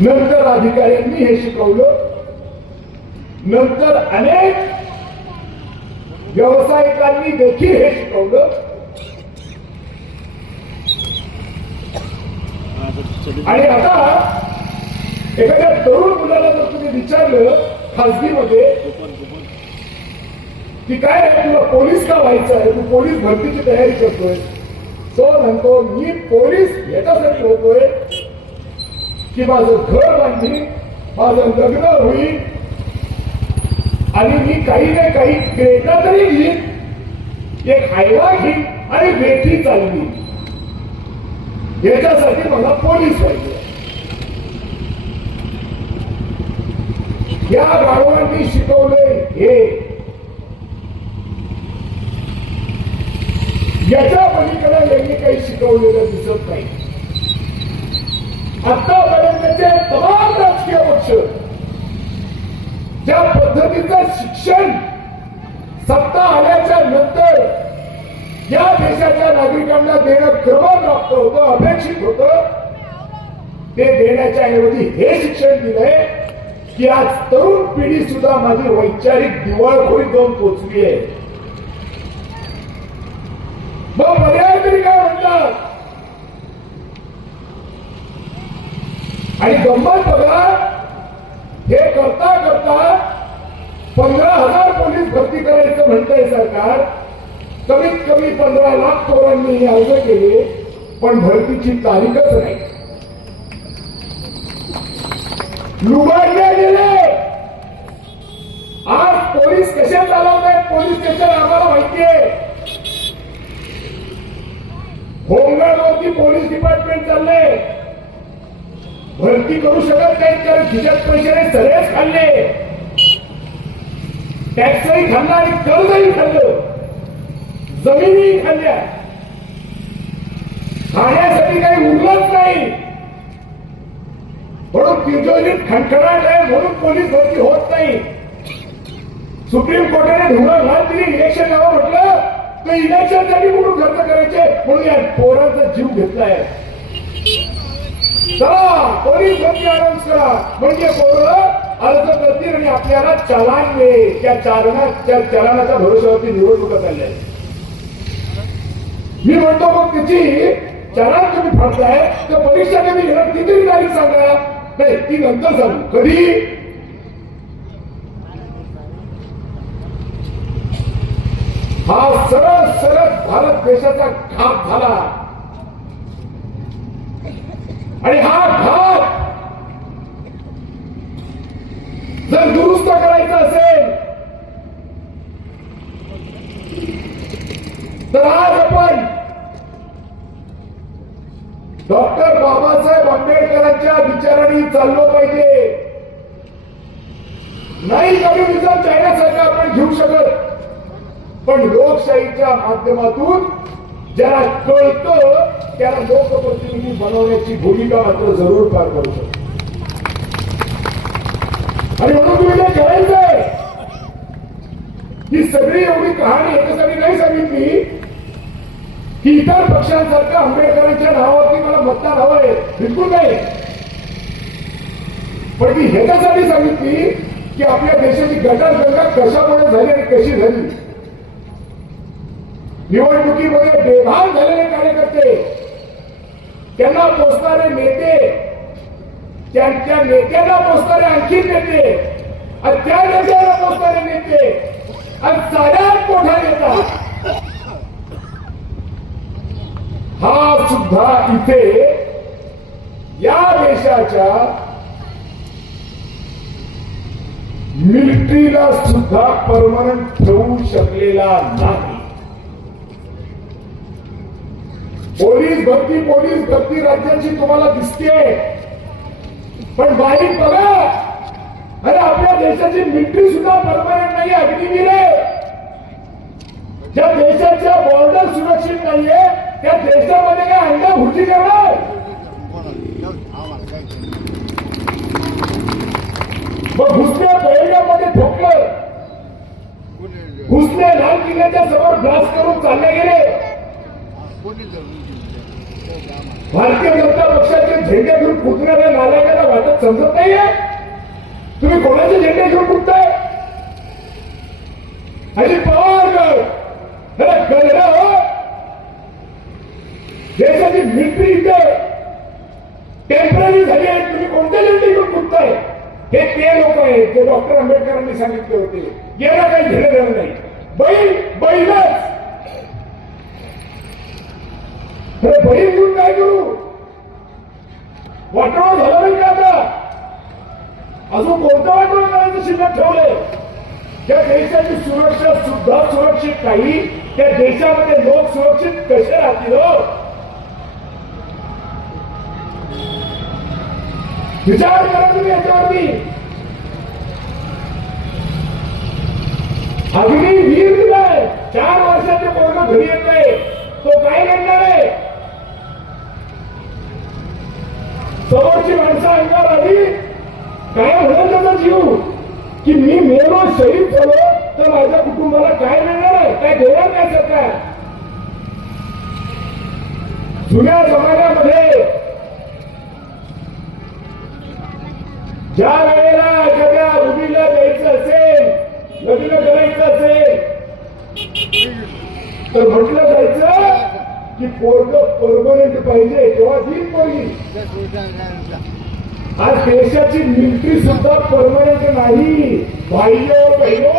नंतर अधिकाऱ्यांनी हे शिकवलं. नंतर अनेक व्यावसायिकांनी देखील हे शिकवलं. आणि आता एखाद्या तरुण मुलाला जर तुम्ही विचारलं खासगीमध्ये की काय तुला पोलीस का व्हायचं आहे? तू पोलीस भरतीची तयारी करतोय. तो म्हणतो मी पोलीस याच्यासाठी होतोय. की माझं घर बांधली माझं लग्न होईल. आणि मी काही ना काही क्रेटा तरी घेईन. एक हायवा घेईन आणि वेठी चालली याच्यासाठी मला पोलीस व्हायचं या गावांनी शिकवले हे. याच्या पलीकडे यांनी काही शिकवलेलं दिसत नाही. आता राजकीय ज्या पद्धतीचं शिक्षण सत्ता आल्याच्यानंतर या देशाच्या नागरिकांना देणं क्रमप्राप्त होतं अपेक्षित होत ते देण्याच्या ऐवजी हे शिक्षण दिलंय की आज तरुण पिढी सुद्धा माझी वैचारिक दिवाळखोरी जाऊन पोचली आहे मग पर्याय तरी काय म्हणतात? आणि गंमत बघा पंधरा हजार पोलीस भरती करायचं म्हणतंय सरकार. कमीत कमी पंधरा लाख पोरांनी हे अर्ज केले पण भरतीची तारीखच नाही. लुबाडले गेले. आज पोलीस कसे चालवत आहेत पोलीस स्टेशन आम्हाला माहितीये होमगार्डवरती पोलीस डिपार्टमेंट चालले भरती करू शकत नाहीत कारण खिशात पैसे सगळेच खाल्ले. टॅक्सही खाल्ला आणि कर्जही खाल्लं. जमिनीही खाल्ल्या. खाण्यासाठी काही उरलंच नाही. म्हणून तिजोरीत खणखणाट आहे म्हणून पोलीस भरती होत नाही. सुप्रीम कोर्टाने ढोंगळ घाल दिली इलेक्शन लावा म्हटलं. तर इलेक्शनसाठी कुठून खर्च करायचे? म्हणून या पोरांचा जीव घेतलाय. चला पोलीस भरती अनाऊन्स करा. म्हणजे पोरं अर्ज करतील आणि आपल्याला चलान मिळेल. त्या चालनात त्या चलानाच्या भरोश्यावरती निवडणुका चालल्या. आहेत. मी म्हणतो मग तिची चलान तुम्ही फाडताय तर परीक्षा कमी घेणार? ती तारीख सांगा? नाही ती नंतर सांगू. कधी? हा सरळ सरळ भारत देशाचा घात झाला. आणि हा घात जर दुरुस्त करायचं असेल तर आज आपण डॉक्टर बाबासाहेब आंबेडकरांच्या विचारांनी चाललो पाहिजे. नाही कमी रिझल्ट चायनासारखं आपण घेऊ शकत. पण लोकशाहीच्या माध्यमातून ज्याला कळतं त्याला लोकप्रतिनिधी बनवण्याची भूमिका मात्र जरूर पार करू शकतो. आणि म्हणून तुम्ही काय करायचंय. ही सगळी एवढी कहाणी याच्यासाठी नाही सांगितली. की इतर पक्षांसारखं आंबेडकरांच्या नावावरती मला मतदान हवंय. बिलकुल नाही. पण ती ह्याच्यासाठी सांगितली की आपल्या देशाची गटारगंगा कशामुळे झाली आणि कशी झाली? निवडणुकीमध्ये बेभान झालेले कार्यकर्ते त्यांना पोचणारे नेते त्यांच्या नेत्याला पोचणारे आणखी नेते आणि त्या नेत्याला पोचणारे नेते आणि सगळ्यात मोठा नेता. हा सुद्धा इथे या देशाच्या मिलिटरीला सुद्धा परमनंट ठेवू शकलेला नाही. पोलीस भरती पोलीस भरती राज्याची तुम्हाला दिसते पण बाईक बघा. अरे आपल्या देशाची मिलिटरी सुद्धा परमनंट नाही अग्निवीर ज्या देशाच्या बॉर्डर सुरक्षित नाहीये त्या देशामध्ये काय अंडा भुर्जी करणार? मग घुसण्या पहिल्यामध्ये ठोकलं. घुसले लाल किल्ल्याच्या समोर ब्लास्ट करून चालले गेले. भारतीय जनता पक्षाचे झेंडे घेऊन फुटणाऱ्या नालायकाला समजत नाहीये. तुम्ही कोणाचे झेंडे घेऊन कुठताय? आणि पवार गड हो. देशाची मिलिटरी इथे टेंपररी झाली आहे तुम्ही कोणत्या झेंडे घेऊन कुठताय? हे ते लोक आहेत. जे डॉक्टर आंबेडकरांनी सांगितले होते. याला काही घेणं देणं नाही. बैल बैलच. अरे बैल घेऊन काय करू? वाटोळ झालं नाही का आता? अजून कोणत्या वाटोळ शिल्लक ठेवले? त्या देशाची सुरक्षा सुद्धा सुरक्षित नाही. त्या देशामध्ये लोक सुरक्षित कसे राहतील हो? विचार करा तुम्ही याच्यावरती. अगदी वीर दिलाय चार वर्षाचे पोरग घरी येत नाही. तो काय घडणार आहे? समोरची माणसं अंगावर आली काय म्हणत हो त्याचा जीव? की मी मेलो शहीद झालो तर माझ्या कुटुंबाला काय मिळणार आहे? काय देणार काय सरकार? जुन्या जमान्यामध्ये ज्या वेळेला एखाद्या मुलीला द्यायचं असेल लग्न करायचं असेल तर म्हटलं जायचं की पोरग परमनंट पाहिजे तेव्हा ती पोरगी. आज देशाची मिलिटरी सुद्धा परमनंट नाही. बाह्य पहिलो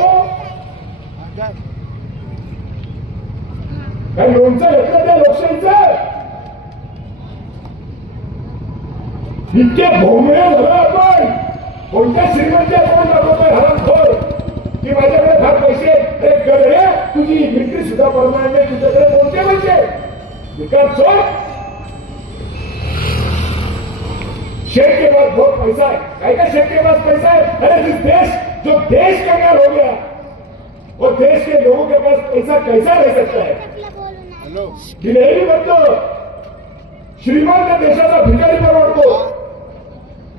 काय लोणचं घेतलं त्या लोकशाहीचं? इतके भोंगळे झालं आपण. कोणत्या श्रीमंती आपण दाखवतोय? हरामखोर की माझ्याकडे फार पैसे आहेत. अरे गडे तुझी मिलिटरी सुद्धा परमनंट आहे तुझ्याकडे कोणते पैसे विकास चोर शेख के पास बहुत पैसा है काय का शेख के पास पैसा है अरे जिस देश जो देश कंगाल हो गया. वो देश के लोगों के पास पैसा कैसा रह सकता है? नेहमी म्हणतो श्रीमंत देशाचा भिकारी परवडतो.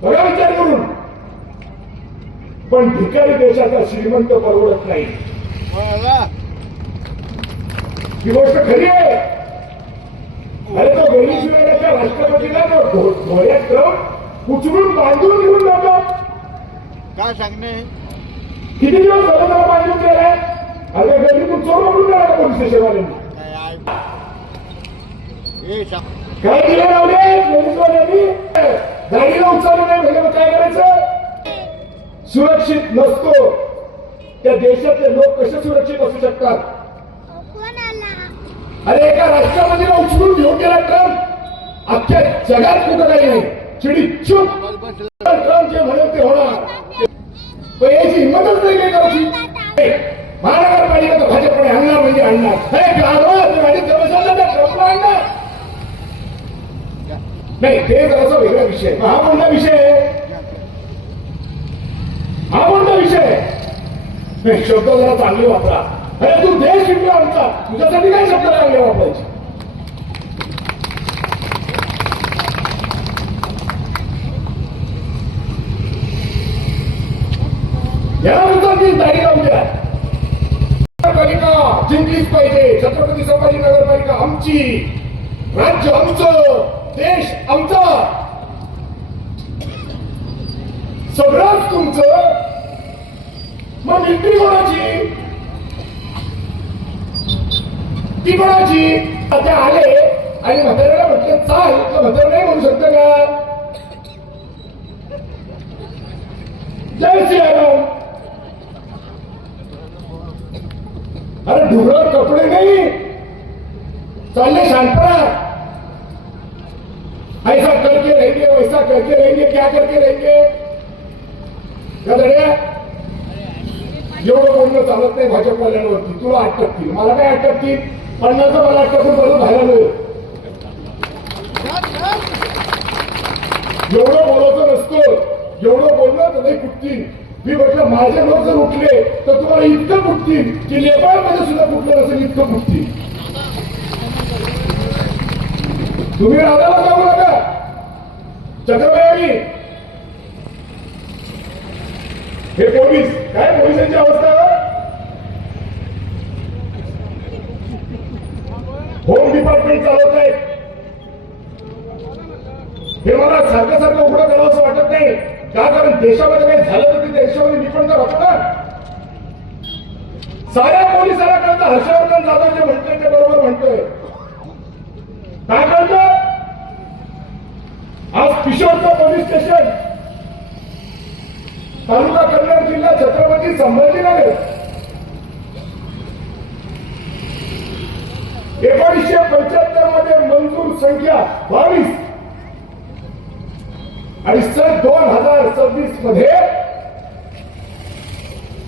बघा विचार करून. पण भिकारी देशाचा श्रीमंत परवडत नाही. ही गोष्ट खरी आहे. अरे तो व्हेनेझुएलाच्या राष्ट्रपतीला तो डोळ्यात ठेवून उचलून बांधून घेऊन जातो काय सांगणे? किती दिवस झालं त्याला बांधून गेलाय? अरे गर्दीतून चोर म्हणून गेला पोलीस स्टेशनवाल्यांनी? काय दिले लावले पोलीसवाल्यांनी? गाडीला उचललं नाही म्हणजे काय करायचं? सुरक्षित नसतो. त्या देशातले लोक कसे सुरक्षित असू शकतात? अरे एका राष्ट्रपतीला उचलून घेऊन गेला ट्रम्प. अख्ख्या जगात कुठं काही नाही. चिडी चुप ट्रम्प जे म्हणेल ते होणार. तो याची हिंमतच नाही काय करायची. महानगरपालिका तर भाजपकडे आणणार म्हणजे आणणार अरे गावात माझे कर्मचाऱ्यांना आणणार नाही ते जरासा वेगळा विषय आहे. हा कोणता विषय आहे. हा कोणता विषय नाही शब्द जरा चांगले वापरा. अरे तू देश शिकला आमचा. तुझ्यासाठी काय शब्द चांगले वापरायचे? याला म्हणतात की नगरपालिका जिंकलीच पाहिजे. छत्रपती संभाजी नगरपालिका आमची. राज्य आमचं. देश आमचा. सगळंच तुमचं. मग मिलिटरी कोणाची? ती कोणाची? आता आले. आणि म्हाताऱ्याला म्हटलं चाल. तर म्हातारा नाही म्हणू शकतं का? जय श्री अरे ढुंगरावर कपडे नाही चालले शांतरा ऐसा करके रहेंगे वैसा करके रहेंगे क्या करके रहेंगे? एवढं बोलणं चालत नाही भाजपवाल्यांवरती. तुला अटकतील. मला काय अटकतील. पन्नास मला अटकून बरं झालं नाही एवढं बोलायचं नसतं. एवढं बोलणं तर नाही कुठतील मी म्हटलं माझे लोक जर उठले तर तुम्हाला इतकं फुटतील की नेपाळमध्ये सुद्धा फुटलं नसेल इतकं फुटतील तुम्ही राधाला जाऊ नका. चक्रबाई हे पोलीस काय पोलिसांची अवस्था होम डिपार्टमेंट चालवत आहे. हे मला सारखं सारखं उघडं करावं असं वाटत नाही. का? कारण देशामध्ये काही झालं तर त्या देशामध्ये मी पण तर राहतो ना साऱ्या पोलिसाला कळतं हर्षवर्धन जाधव जे म्हणतोय ते बरोबर म्हणतोय. काय कळतं? आज किशोरचं पोलीस स्टेशन. तालुका कल्याण जिल्हा छत्रपती संभाजीनगर. एकोणीसशे पंच्याहत्तरमध्ये मंजूर संख्या बावीस. आणि सन दोन हजार सव्वीसमध्ये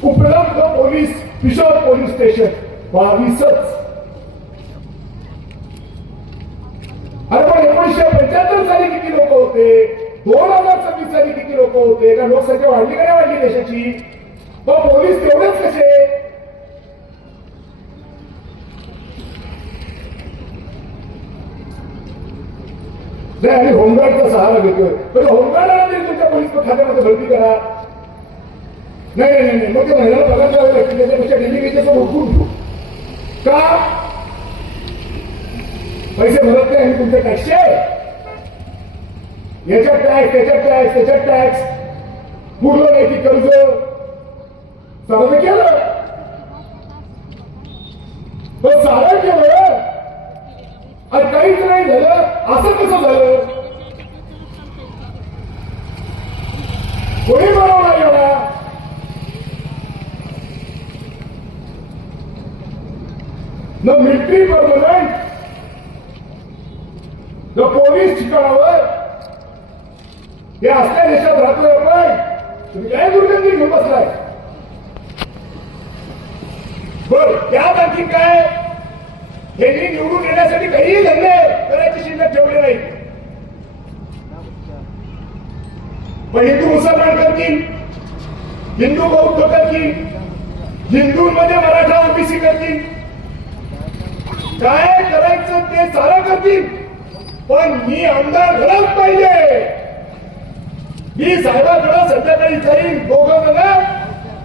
उपलब्ध पोलीस किशोर पोलीस स्टेशन बावीसच. अरे पण एकोणीसशे पंच्याहत्तर साली किती लोक होते? दोन हजार सव्वीस साली किती लोक होते? का लोकसंख्या वाढली का नाही वाढली देशाची? मग पोलीस तेवढेच कसे? आणि होमगार्डचा सहारा घेतोय. होमगार्ड होमगार्डला तरी तुमच्या पोलीस खात्यामध्ये भरती करा. नाही नाही नाही मग ते महिन्याला पगार द्यावे लागतील त्याच्यापेक्षा डेली वेजेसवर उठून का? पैसे भरत नाही आणि तुमचे टॅक्सचे याच्यात टॅक्स त्याच्यात टॅक्स त्याच्यात टॅक्स पुरलं नाही की कर्ज? सारं केलं. पण सारं केलं. आणि काहीच नाही झालं. असं कसं झालं? कोणी बनवला एवढा न मिलिटरी परमनंट न पोलीस ठिकाणावर हे असल्या देशात राहतोय आपण तुम्ही काय दुर्गंधी घेऊन बसलाय बर त्यात आणखी काय यांनी निवडून येण्यासाठी काहीही धंदे करायची शिल्लक ठेवले नाही पण हिंदू मुसलमान करतील हिंदू बौद्ध करतील हिंदूंमध्ये मराठा ओबीसी करतील काय करायचं ते सारं करतील. पण मी आमदार घडत पाहिजे. मी साहेबाकडे संध्याकाळी जाईन दोघं जण.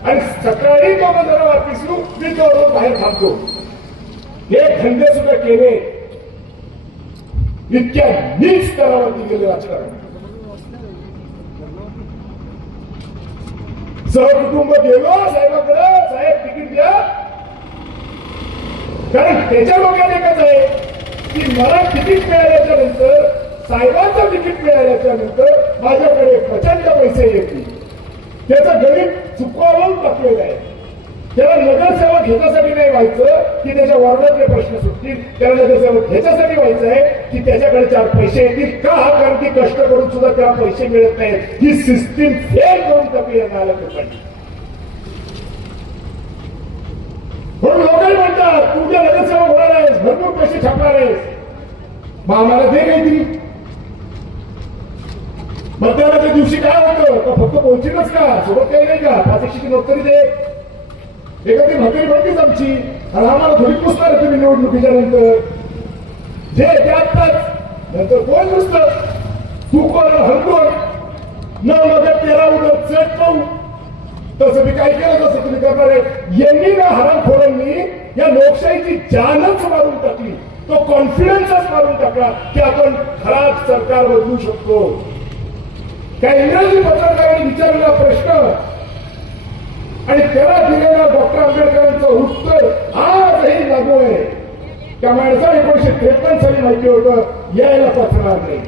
आणि सकाळी दोघं जण वापिस मी तो रोज बाहेर थांबतो. हे धंदे सुद्धा केले. इतक्या नीच स्तरावरती गेले राजकारण. सहकुटुंब गेलो साहेबाकडे साहेब तिकीट द्या. कारण त्याच्या डोक्यात एकच आहे की मला तिकीट मिळाल्याच्या नंतर साहेबांचं तिकीट मिळाल्याच्या नंतर माझ्याकडे प्रचंड पैसे येतील. त्याचं गणित चुकवावून टाकलेलं आहे. त्याला नगरसेवक ह्याच्यासाठी नाही व्हायचं की त्याच्या वॉर्डातले प्रश्न सुटतील. त्याला नगरसेवक ह्याच्यासाठी व्हायचं आहे की त्याच्याकडे चार पैसे येतील. का कारण की कष्ट करून सुद्धा त्याला पैसे मिळत नाहीत. ही सिस्टीम फेल करून टाकली या नालक म्हणतात तू उद्या नगरसेवक होणार आहेस भरपूर पैसे छापणार आहेस मग आम्हाला दे काहीतरी मतदानाच्या दिवशी काय होतं? का फक्त पोहोचीलच का? सोबत काही नाही का? पाच एकशेची नोट तरी दे एखादी म्हातारी बनतीच आमची. आणि आम्हाला थोडी पुसणार तुम्ही निवडणुकीच्या नंतर. जे ते आत्ताच. नंतर कोण नुसतं? तू कोण? हलकोण न मग तेरा उडत चट पाहू. तसं मी काय केलं तसं तुम्ही करणार आहे. यांनी ना हरामखोरांनी या लोकशाहीची जानच मारून टाकली. तो कॉन्फिडन्सच मारून टाकला की आपण खराब सरकार बदलू शकतो. त्या इंग्रजी पत्रकारांनी विचारलेला प्रश्न आणि त्याला दिलेलं डॉक्टर आंबेडकरांचं उत्तर आजही लागू आहे. त्या माणसाला एकोणीशे त्रेपन्न साली माहिती होतं यायला पचणार नाही.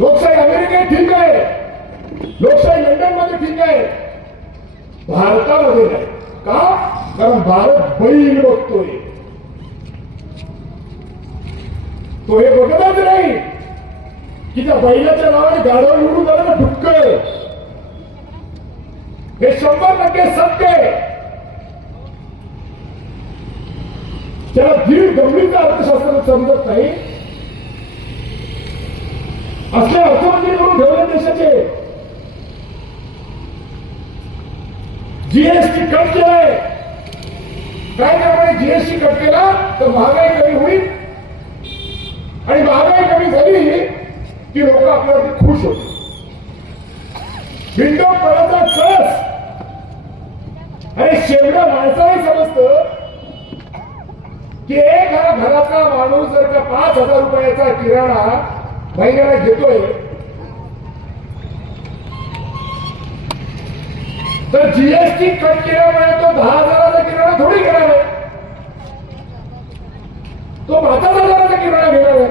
लोकशाही अमेरिकेत ठीक आहे. लोकशाही लंडनमध्ये ठीक आहे. भारतामध्ये नाही. का? कारण भारत बैल बघतोय तो हे बघतच नाही. की त्या बैलाच्या नावाने गाडव निवडून झालं ना ढुक्क हे शंभर टक्के सत्य त्याला दीड गंभीरचा अर्थशास्त्र समजत नाही. असले अर्थमंत्री म्हणून ठेवले देशाचे. जीएसटी कट केलाय काय त्यामुळे जीएसटी कट केला तर महागाई कमी होईल. आणि महागाई कमी झाली की लोक आपल्यावरती खुश होते विंडो पडायचा कळस. आणि शेवड्या माणसाही समजतं की एखादा घराचा माणूस जर का पाच हजार रुपयाचा किराणा महिन्याला घेतोय तर जीएसटी कट केल्यामुळे तो दहा हजाराचा किराणा थोडी घेणार आहे. तो पाच हजाराचा किराणा घेणार आहे.